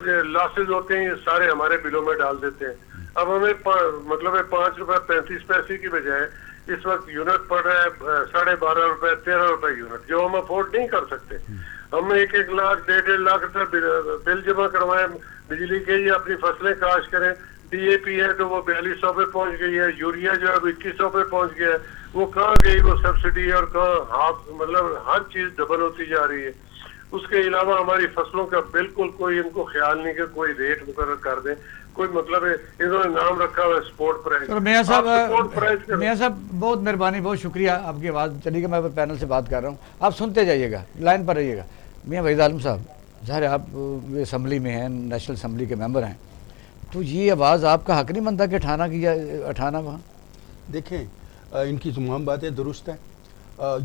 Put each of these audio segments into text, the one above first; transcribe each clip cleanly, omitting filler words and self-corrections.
Losses होते हैं ये सारे हमारे बिलों में डाल देते हैं। अब हमें मतलब है 5 रुपए 35 पैसे की बजाय इस वक्त यूनिट पड़ रहा है 12.5 रुपए 13 रुपए यूनिट, जो हम अफोर्ड नहीं कर सकते। हम 1-1 लाख 1.5 लाख रुपए बिल जमा करवाएं बिजली के, या अपनी फसलें काश करें। DAP है तो वो 4200 पे पहुंच गई है, यूरिया जो है 2100 पे पहुंच गया है। वो कहाँ गई वो सब्सिडी, और कहाँ हाफ, मतलब हर चीज डबल होती जा रही है। उसके अलावा हमारी फसलों का बिल्कुल कोई इनको ख्याल नहीं कि कोई रेट मुकर्रर कर दें। कोई मतलब है, इन्होंने नाम रखा हुआ है स्पोर्ट प्राइस। तो मियाँ साहब बहुत मेहरबानी, बहुत शुक्रिया, आपकी आवाज़ चली गई। मैं पैनल से बात कर रहा हूँ, आप सुनते जाइएगा, लाइन पर रहिएगा। मियाँ वहीद आलम साहब, ज़ाहिर आप असम्बली में हैं, नेशनल असम्बली के मेंबर हैं, तो ये आवाज़ आपका हक नहीं बनता कि उठाना वहाँ? देखें, इनकी तमाम बातें दुरुस्त हैं।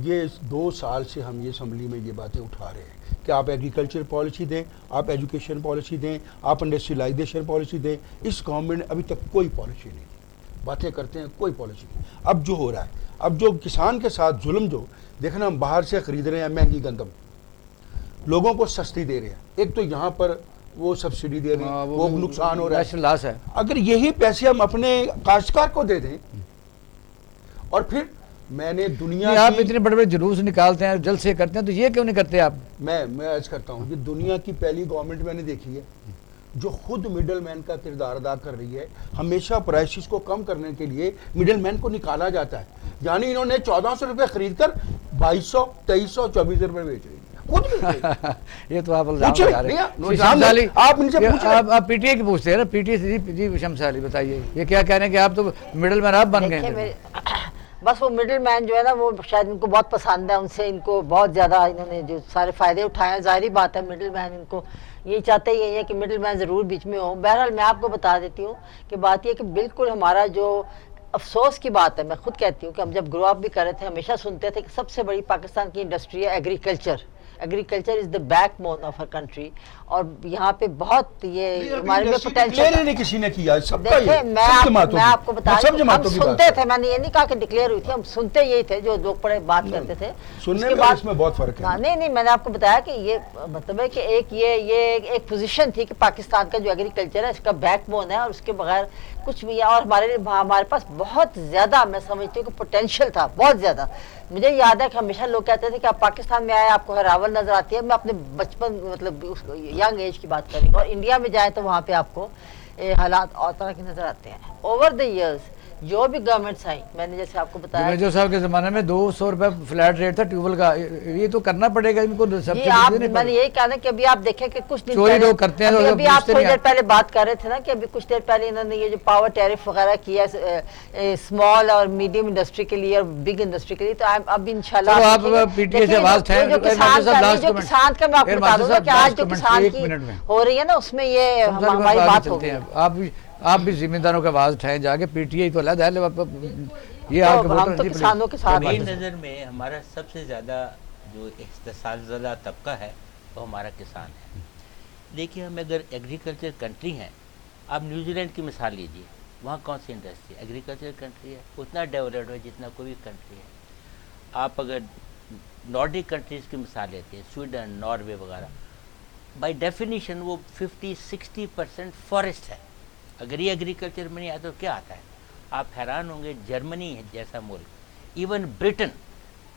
ये 2 साल से हम ये असम्बली में ये बातें उठा रहे हैं कि आप एग्रीकल्चर पॉलिसी दें, आप एजुकेशन पॉलिसी दें, आप इंडस्ट्रियलाइजेशन पॉलिसी दें। इस गवर्नमेंट ने अभी तक कोई पॉलिसी नहीं दी। बातें करते हैं, कोई पॉलिसी नहीं। अब जो हो रहा है, अब जो किसान के साथ जुल्म, जो देखना, हम बाहर से ख़रीद रहे हैं महंगी गंदम, लोगों को सस्ती दे रहे हैं। एक तो यहाँ पर वो सब्सिडी दे रहे हैं, वो नुकसान हो रहा है, लॉस है। अगर यही पैसे हम अपने काश्तकार को दे दें, और फिर मैंने दुनिया आप इतने बड़े बड़े जुलूस निकालते हैं, जलसे करते हैं, तो ये क्यों नहीं करते आप? मैं अर्ज करता हूँ, ये दुनिया की पहली गवर्नमेंट मैंने देखी है जो खुद मिडल मैन का किरदार अदा कर रही है। हमेशा प्राइसेस को कम करने के लिए मिडल मैन को निकाला जाता है। यानी इन्होंने 1400 रुपये खरीद कर 2200 2300 2400 रुपये बेच रही है। ये तो आप PTI की पूछते हैं ना, PTI जी शमशाली बताइए, ये क्या कह रहे हैं कि आप तो मिडल मैन आप बन गए? बस वो मिडिल मैन जो है ना, वो शायद इनको बहुत पसंद है, उनसे इनको बहुत ज़्यादा इन्होंने जो सारे फ़ायदे उठाए हैं। ज़ाहिर बात है, मिडिल मैन इनको यही चाहते ही है कि मिडिल मैन ज़रूर बीच में हो। बहरहाल मैं आपको बता देती हूँ कि बात ये कि बिल्कुल हमारा जो अफसोस की बात है, मैं खुद कहती हूँ कि हम जब ग्रो अप भी कर रहे थे हमेशा सुनते थे कि सबसे बड़ी पाकिस्तान की इंडस्ट्री है agriculture. Agriculture is the backbone of a country, और यहाँ पे बहुत ये हमारे में पोटेंशियल नहीं किसी ने किया। देखिए मैं आपको बता रही हूँ, हम सुनते थे, मैंने ये नहीं कहा कि डिक्लेयर हुई थी, हम सुनते यही थे जो लोग बड़े बात करते थे। सुनने में इसमें बहुत फर्क है। नहीं, मैंने आपको बताया कि ये मतलब है कि एक पोजीशन थी कि पाकिस्तान का जो एग्रीकल्चर है इसका बैकबोन है, और उसके बगैर कुछ भी है। और हमारे पास बहुत ज़्यादा, मैं समझती हूँ कि पोटेंशियल था, बहुत ज़्यादा। मुझे याद है कि हमेशा लोग कहते थे कि आप पाकिस्तान में आए आपको हरावल नजर आती है। मैं अपने बचपन, मतलब यंग एज की बात कर रही हूँ, और इंडिया में जाए तो वहाँ पे आपको हालात और तरह के नजर आते हैं। ओवर द इयर्स जो भी गवर्नमेंट्स आई, मैंने जैसे आपको बताया, जो साहब के ज़माने में 200 रुपये फ्लैट रेट था ट्यूबवेल का, ये तो करना पड़ेगा इनको। मैंने यही कहा कि अभी आप देखें कि कुछ दिन चोरी लोग करते हैं। अभी आप थोड़ी देर पहले बात कर रहे थे ना कि अभी कुछ देर पहले इन्होंने ये जो पावर टैरिफ वगैरह किया स्मॉल और मीडियम इंडस्ट्री के लिए और बिग इंडस्ट्री के लिए, तो अब इंशाल्लाह किसान का मैं आपको बता दूंगा कि आज जो किसान की हो रही है ना, उसमें ये हमारी बात होगी। आप भी जिम्मेदारों का आवाज उठाएं जाके। PTI तो अलग है, ये आपके किसानों के साथ। मेरी नज़र में हमारा सबसे ज़्यादा जो इख्तिसासज़दा तबका है वो हमारा किसान है। देखिए, हम अगर एग्रीकल्चर कंट्री हैं, आप न्यूजीलैंड की मिसाल लीजिए, वहाँ कौन सी इंडस्ट्री एग्रीकल्चर कंट्री है, उतना डेवलप्ड है जितना कोई भी कंट्री है। आप अगर नॉर्डिक कंट्रीज़ की मिसाल लेते हैं, स्वीडन, नॉर्वे वगैरह, बाई डेफिनीशन वो 50-60% फॉरेस्ट है। अगर ये एग्रीकल्चर में नहीं आता तो क्या आता है? आप हैरान होंगे, जर्मनी है जैसा मुल्क, इवन ब्रिटेन,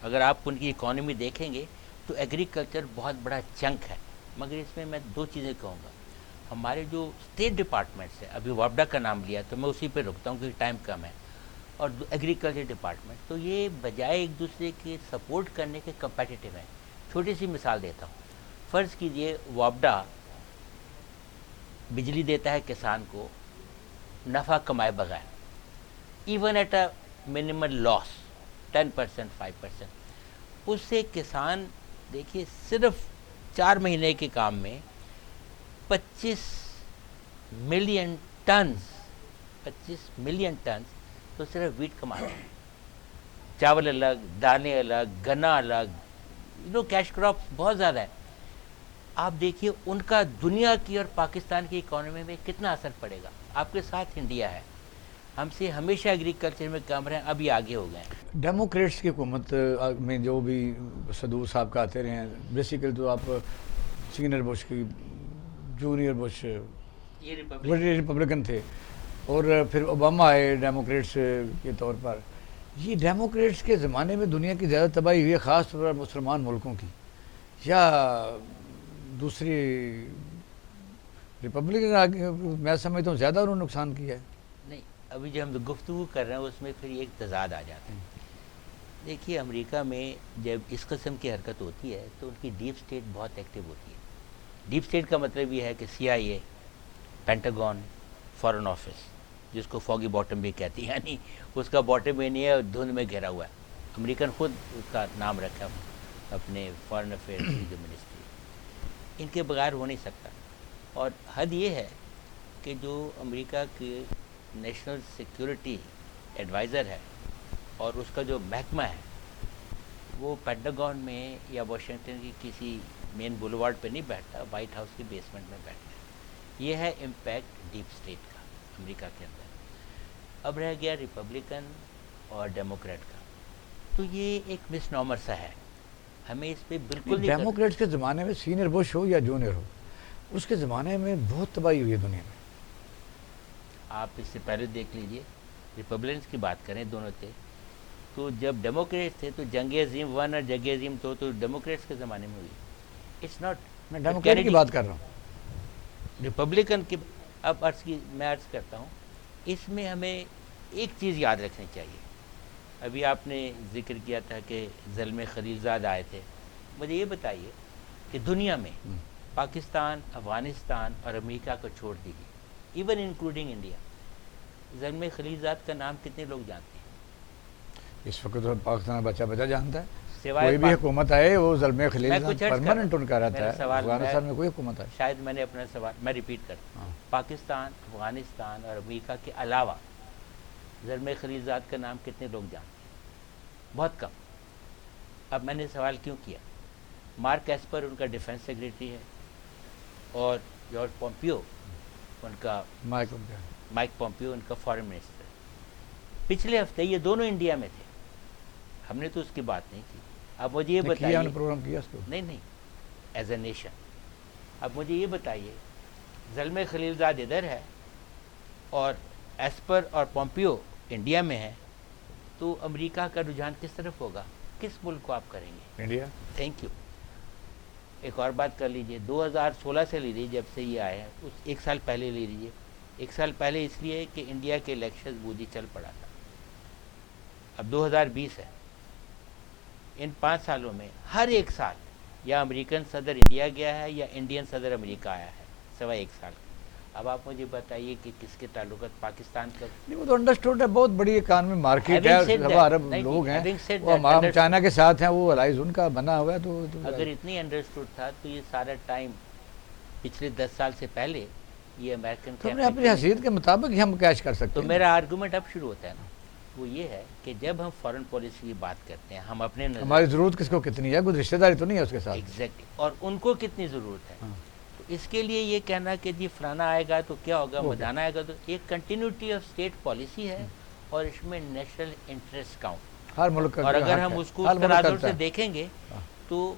अगर आप उनकी इकॉनमी देखेंगे तो एग्रीकल्चर बहुत बड़ा चंक है। मगर इसमें मैं 2 चीज़ें कहूँगा। हमारे जो स्टेट डिपार्टमेंट्स है, अभी वापडा का नाम लिया तो मैं उसी पे रुकता हूँ क्योंकि टाइम कम है, और एग्रीकल्चर डिपार्टमेंट, तो ये बजाय एक दूसरे के सपोर्ट करने के कंपेटिटिव हैं। छोटी सी मिसाल देता हूँ, फ़र्ज़ कीजिए वापडा बिजली देता है किसान को नफ़ा कमाए बगैर, even at a minimal loss 10% 5%, उससे किसान देखिए सिर्फ 4 महीने के काम में 25 मिलियन टन्स तो सिर्फ वीट कमाते हैं। चावल अलग, दाने अलग, गन्ना अलग, कैश क्रॉप बहुत ज़्यादा है। आप देखिए उनका दुनिया की और पाकिस्तान की इकॉनमी में कितना असर पड़ेगा। आपके साथ इंडिया है, हमसे हमेशा एग्रीकल्चर में कम रहे, अभी आगे हो गए। डेमोक्रेट्स की हुकूमत में जो भी सदूर साहब का आते रहे हैं, बेसिकली तो आप सीनियर बुश की जूनियर बुश ये रिपब्लिकन थे, और फिर ओबामा आए डेमोक्रेट्स के तौर पर। ये डेमोक्रेट्स के ज़माने में दुनिया की ज़्यादा तबाही हुई है, ख़ास तौर पर मुसलमान मुल्कों की, या दूसरी रिपब्लिकन मैं समझता हूँ ज़्यादा उन्होंने नुकसान किया है। नहीं, अभी जो हम गुफ्तगू कर रहे हैं उसमें फिर एक तजाद आ जाता है। देखिए, अमेरिका में जब इस किस्म की हरकत होती है तो उनकी डीप स्टेट बहुत एक्टिव होती है। डीप स्टेट का मतलब ये है कि CIA, पेंटागन, फॉरेन ऑफिस, जिसको फॉगी बॉटम भी कहती है, यानी उसका बॉटम में नहीं है, धुंध में घिरा हुआ है। अमेरिकन खुद उसका नाम रखा अपने फॉरेन अफेयर्स की जो मिनिस्ट्री, इनके बगैर हो नहीं सकता। और हद ये है कि जो अमेरिका के नेशनल सिक्योरिटी एडवाइज़र है और उसका जो महकमा है वो पेंटागन में या वाशिंगटन की किसी मेन बुलवार्ड पे नहीं बैठता, वाइट हाउस के बेसमेंट में बैठता है। ये है इम्पैक्ट डीप स्टेट का अमेरिका के अंदर। अब रह गया रिपब्लिकन और डेमोक्रेट का, तो ये एक मिसनॉमर सा है, हमें इस पे बिल्कुल नहीं डेमोक्रेट्स के ज़माने में सीनियर बुश हो या जूनियर हो, उसके ज़माने में बहुत तबाही हुई है दुनिया में। आप इससे पहले देख लीजिए, रिपब्लिकन्स की बात करें दोनों थे, तो जब डेमोक्रेट्स थे तो जंग अजीम 1 और जंग अजीम 2 तो डेमोक्रेट्स के ज़माने में हुई। इट्स नॉट, मैं डेमोक्रेट की बात कर रहा हूँ, रिपब्लिकन की। अब अर्ज़ की मैं अर्ज़ करता हूँ, इसमें हमें एक चीज़ याद रखनी चाहिए। अभी आपने जिक्र किया था कि ज़ल्मे खलीलज़ाद आए थे। मुझे ये बताइए कि दुनिया में पाकिस्तान, अफ़गानिस्तान और अमेरिका को छोड़ दीजिए, इवन इंक्लूडिंग इंडिया, ज़ल्मे खलीलज़ाद का नाम कितने लोग जानते हैं? इस वक्त तो पाकिस्तान बच्चा बच्चा जानता है। सिवाय कोई भी हुकूमत आए वो ज़ल्मे खलीलज़ाद कुछ अर्ज़ कर रहा परमानेंट हूँ। उनका रहता मेरा है। सवाल अफगानिस्तान में कोई हुकूमत आए, शायद मैंने अपना सवाल मैं रिपीट करता हूँ। पाकिस्तान, अफ़गानिस्तान और अमेरिका के अलावा ज़ल्मे खलीलज़ाद का नाम कितने लोग जानते हैं? बहुत कम। अब मैंने सवाल क्यों किया? मार्क एस्पर उनका डिफेंस सेक्रेटरी है और जॉर्ज पोम्पियो उनका माइक पोम्पियो उनका फॉरेन मिनिस्टर। पिछले हफ्ते ये दोनों इंडिया में थे, हमने तो उसकी बात नहीं की। अब मुझे ये बताइए, प्रोग्राम किया उसको? नहीं, एज ए नेशन। अब मुझे ये बताइए, ज़ल्मे खलीलज़ाद इधर है और एस्पर और पोम्पियो इंडिया में है, तो अमेरिका का रुझान किस तरफ होगा? किस मुल्क को आप करेंगे? इंडिया। Thank you. एक और बात कर लीजिए, 2016 से ले लीजिए, जब से ये आए हैं, उस एक साल पहले ले लीजिए। एक साल पहले इसलिए कि इंडिया के इलेक्शन बूझी चल पड़ा था। अब 2020 है, इन 5 सालों में हर एक साल या अमेरिकन सदर इंडिया गया है या इंडियन सदर अमेरिका आया है, सिवाय एक साल। अब आप मुझे बताइए कि किसके ताल्लुकात पाकिस्तान का? नहीं, वो तो अंडरस्टूड है, बहुत बड़ी इकानमी मार्केट है, सवा अरब लोग हैं, वो हम चाइना के साथ हैं, वो अलाइज उनका बना हुआ है। तो अगर इतनी अंडरस्टूड था तो ये सारा टाइम पिछले 10 साल से पहले ये अमेरिकन तो अपनी हैसियत के मुताबिक हम कैश कर सकते तो हैं। मेरा आर्गूमेंट अब शुरू होता है ना, वो ये है कि जब हम फॉरेन पॉलिसी की बात करते हैं, हम अपने हमारी ज़रूरत किसको कितनी है, कोई रिश्तेदारी तो नहीं है उसके साथ। एग्जैक्टली, और उनको कितनी ज़रूरत है। तो इसके लिए ये कहना कि जी फलाना आएगा तो क्या होगा, मदाना आएगा, तो एक कंटिन्यूटी ऑफ स्टेट पॉलिसी है और इसमें नेशनल इंटरेस्ट काउंट हर मुल्क का। और अगर हम उसको उस तराजुर से देखेंगे तो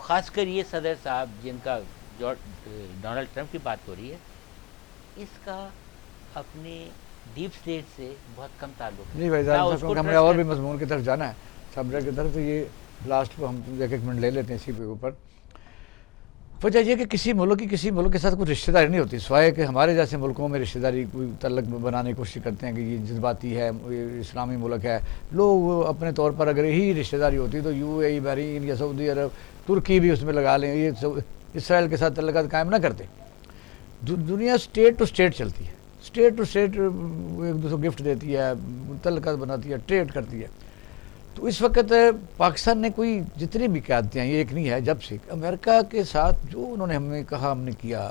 खासकर ये सदर साहब जिनका डोनाल्ड ट्रंप की बात हो रही है, इसका अपने डीप स्टेट से बहुत कम ताल्लुक है। नहीं भाई साहब, हमें और भी मजमून की तरफ जाना है, सब्जेक्ट की तरफ। तो ये लास्ट को हम एक मिनट ले लेते हैं इसी के ऊपर। वजह यह कि किसी मुल्क की किसी मुल्क के साथ कोई रिश्तेदारी नहीं होती, सिवाय कि हमारे जैसे मुल्कों में रिश्तेदारी कोई तल्लक बनाने की कोशिश करते हैं कि ये जज्बाती है, ये इस्लामी मुल्क है। लोग अपने तौर पर अगर यही रिश्तेदारी होती तो UAE, बहरीन या सऊदी अरब, तुर्की भी उसमें लगा लें, ये इसराइल के साथ तल्लुकात कायम ना करते। दुनिया स्टेट टू स्टेट चलती है, स्टेट टू स्टेट एक दूसरे को गिफ्ट देती है, तल्लुकात बनाती है, ट्रेड करती है। तो इस वक्त पाकिस्तान ने कोई जितनी भी क़यादतें हैं, ये एक नहीं है, जब से अमेरिका के साथ जो उन्होंने हमें कहा हमने किया,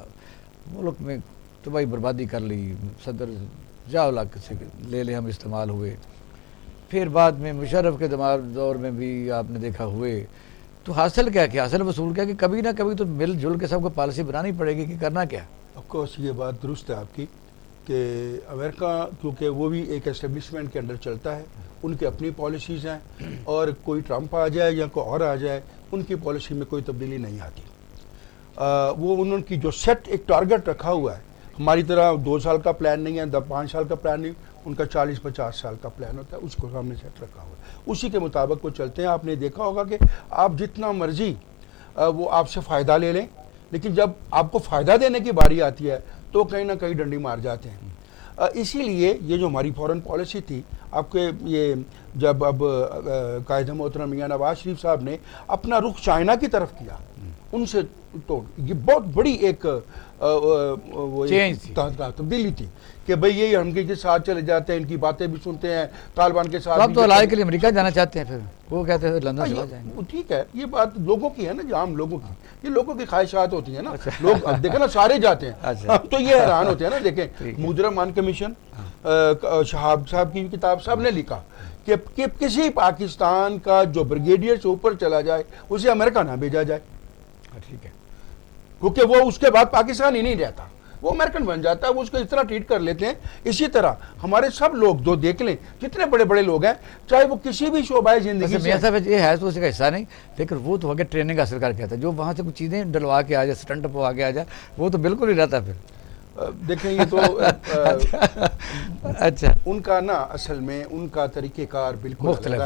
मुल्क में तबाही बर्बादी कर ली, सदर ज़िया से ले ले हम इस्तेमाल हुए, फिर बाद में मुशर्रफ के दौर में भी आपने देखा हुए। तो हासिल क्या कि हासिल वसूल क्या कि कभी ना कभी तो मिलजुल के सबको पॉलिसी बनानी पड़ेगी कि करना क्या। ऑफकोर्स ये बात दुरुस्त है आपकी कि अमेरिका क्योंकि वो भी एक एस्टेब्लिशमेंट के अंडर चलता है, उनकी अपनी पॉलिसीज़ हैं और कोई ट्रंप आ जाए या कोई और आ जाए उनकी पॉलिसी में कोई तब्दीली नहीं आती। وہ انہوں کی جو سیٹ ایک ٹارگٹ رکھا ہوا ہے، ہماری طرح 2 سال کا پلان نہیں ہے، 5 سال کا پلان نہیں، ان کا 40-50 سال کا پلان ہوتا ہے، اس کو ہم نے سیٹ رکھا ہوا ہے، اسی کے مطابق وہ چلتے ہیں۔ آپ نے دیکھا ہوگا کہ آپ جتنا مرضی وہ آپ سے فائدہ لے لیں، لیکن جب آپ کو فائدہ دینے کی باری آتی ہے تو کہیں نہ کہیں ڈنڈی مار جاتے ہیں۔ اسی لیے یہ جو ہماری فورن پالیسی تھی، آپ کے یہ جب اب قائد محترم میاں نواز شریف صاحب نے اپنا رخ چائنا کی طرف کیا، ان سے تو یہ بہت بڑی ایک تبدیلی تھی کہ بھئی یہ ہم کے ساتھ چلے جاتے ہیں، ان کی باتیں بھی سنتے ہیں، طالبان کے ساتھ اب تو علاج کے لیے امریکہ جانا چاہتے ہیں، پھر وہ کہتے ہیں لندن چلا جائیں گے۔ ٹھیک ہے، یہ بات لوگوں کی ہے نا، جو عام لوگوں کی، یہ لوگوں کی خواہشات ہوتی ہیں نا، لوگ دیکھیں نا سارے جاتے ہیں، ہم تو یہ حیران ہوتے ہیں نا۔ دیکھیں مجرم مان کمیشن شہاب صاحب کی کتاب صاحب نے لکھا کہ کسی پاکستان کا جو بریگیڈیئر سے اوپر چلا جائے اسے امریکہ نہ بھیجا جائے، ٹھیک ہے، کیونکہ وہ اس کے بعد پاکستان ہی نہیں رہتا، وہ امریکن بن جاتا ہے، وہ اس کو اس طرح ٹریٹ کر لیتے ہیں۔ اسی طرح ہمارے سب لوگ جو دیکھ لیں، جتنے بڑے بڑے لوگ ہیں، چاہے وہ کسی بھی شعبہ زندگی میاں سے، صاحب یہ ہے تو اس کا حصہ نہیں، لیکن وہ تو ہو گیا ٹریننگ حاصل کر کے آتا ہے، جو وہاں سے کچھ چیزیں ڈلوا کے آ جائے، سٹنٹ پہ آ کے آ جائے، وہ تو بالکل ہی رہتا پھر۔ دیکھیں یہ تو اچھا ان کا نا اصل میں ان کا طریقہ کار بالکل مختلف ہے۔